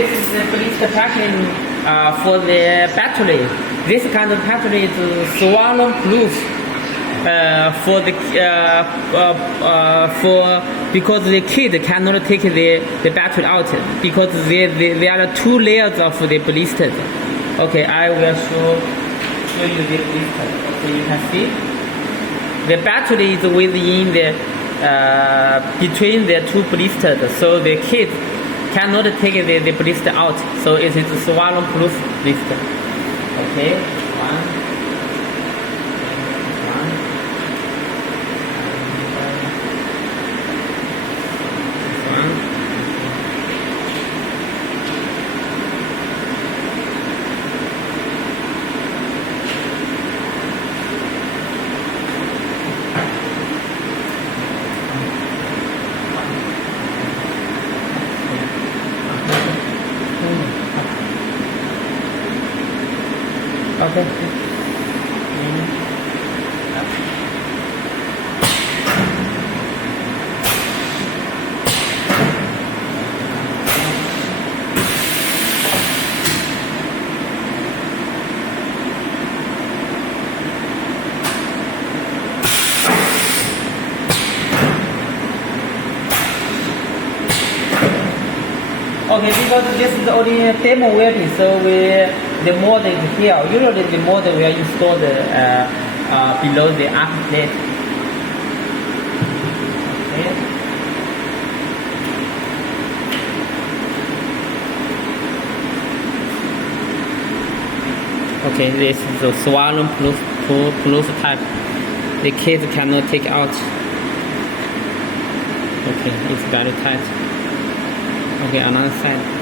this is the blister packing for the battery. This kind of battery is swallow proof because the kid cannot take the battery out because there are two layers of the blisters. Okay, I will show you the blister. Okay, you can see the battery is within the between the two blisters, so the kid cannot take the blister out. So it is a swallow proof blister. Okay, one. Okay. Okay, because this is only demo welding, so the model is here. Usually the model will install below the arc plate. Okay, this is the swallow proof type. The kids cannot take out. Okay, it's very tight. Okay, another side.